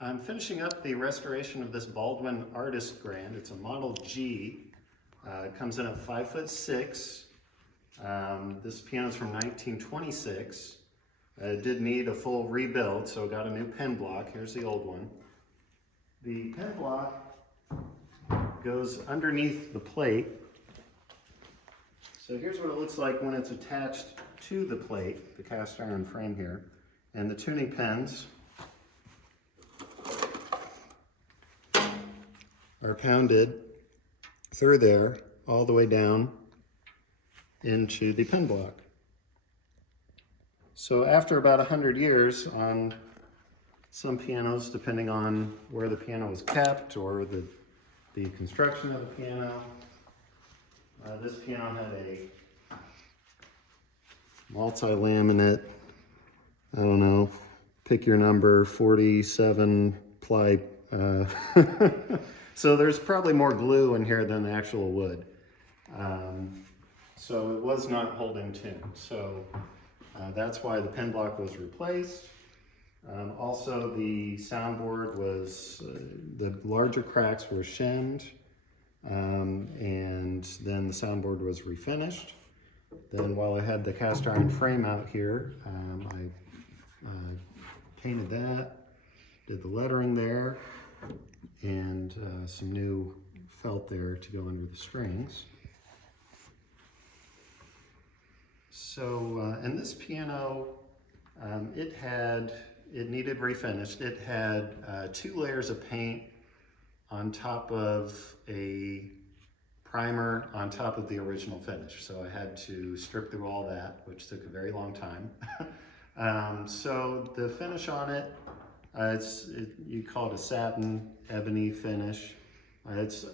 I'm finishing up the restoration of this Baldwin Artist Grand. It's a Model G. It comes in at 5'6". This piano's from 1926. It did need a full rebuild, so I got a new pen block. Here's the old one. The pen block goes underneath the plate. So here's what it looks like when it's attached to the plate, the cast iron frame here. And the tuning pens are pounded through there all the way down into the pen block. So after about 100 years on some pianos, depending on where the piano was kept or the construction of the piano, this piano had a multi-laminate, I don't know, pick your number, 47 ply. So there's probably more glue in here than the actual wood. So it was not holding tune. So that's why the pen block was replaced. Also the soundboard was, the larger cracks were shimmed, and then the soundboard was refinished. Then while I had the cast iron frame out here, I painted that, did the lettering there, and some new felt there to go under the strings. So, and this piano, it needed refinished. It had 2 layers of paint on top of a primer on top of the original finish. So I had to strip through all that, which took a very long time. So the finish on it, you call it a Satin-Ebony finish. This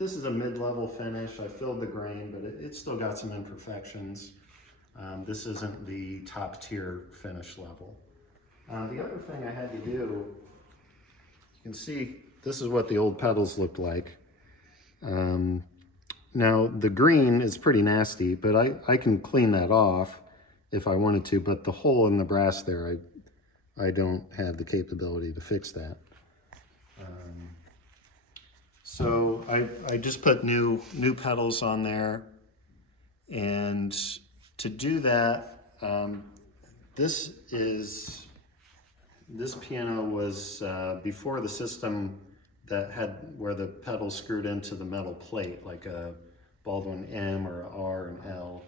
is a mid-level finish. I filled the grain, but it's still got some imperfections. This isn't the top tier finish level. The other thing I had to do, you can see this is what the old pedals looked like. Now the green is pretty nasty, but I can clean that off if I wanted to, but the hole in the brass there, I don't have the capability to fix that. So I just put new pedals on there, and to do that, this piano was before the system that had where the pedals screwed into the metal plate, like a Baldwin M or a R and L.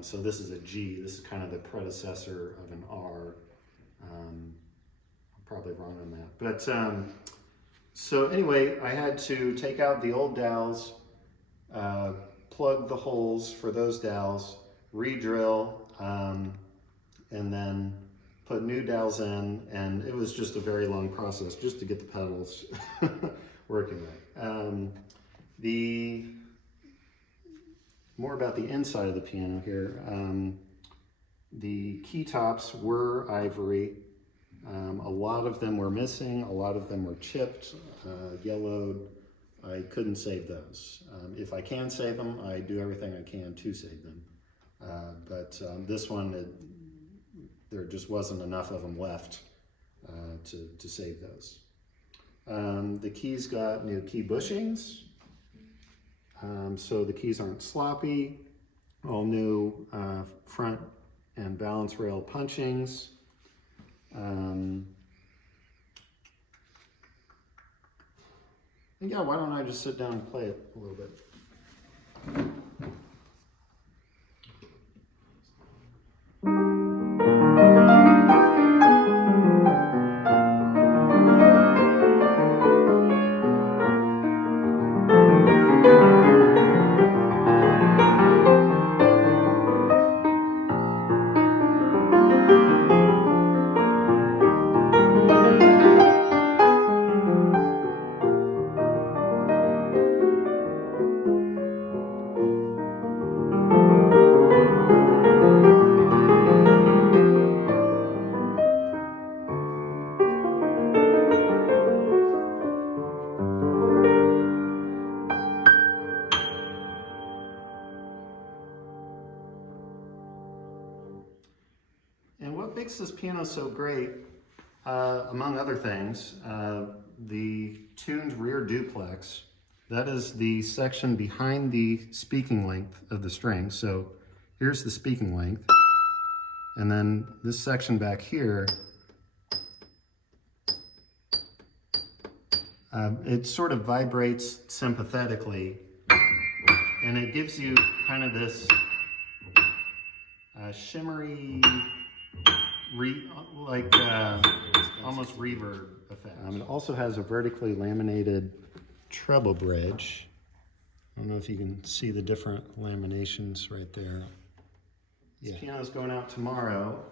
So this is a G. This is kind of the predecessor of an R. I'm probably wrong on that. But so anyway, I had to take out the old dowels, plug the holes for those dowels, re-drill, and then put new dowels in, and it was just a very long process just to get the pedals working right. More about the inside of the piano here. The keytops were ivory. A lot of them were missing, a lot of them were chipped, yellowed. I couldn't save those. If I can save them, I do everything I can to save them. But this one, there just wasn't enough of them left to save those. The keys got new key bushings, so the keys aren't sloppy. All new front and balance rail punchings. Yeah, why don't I just sit down and play it a little bit. And what makes this piano so great, Among other things, the tuned rear duplex, that is the section behind the speaking length of the string. So here's the speaking length, and then this section back here, it sort of vibrates sympathetically, and it gives you kind of this shimmery, almost reverb effect. It also has a vertically laminated treble bridge. I don't know if you can see the different laminations right there. Yeah. This piano's going out tomorrow,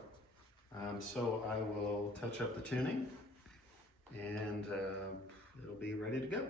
so I will touch up the tuning, and it'll be ready to go.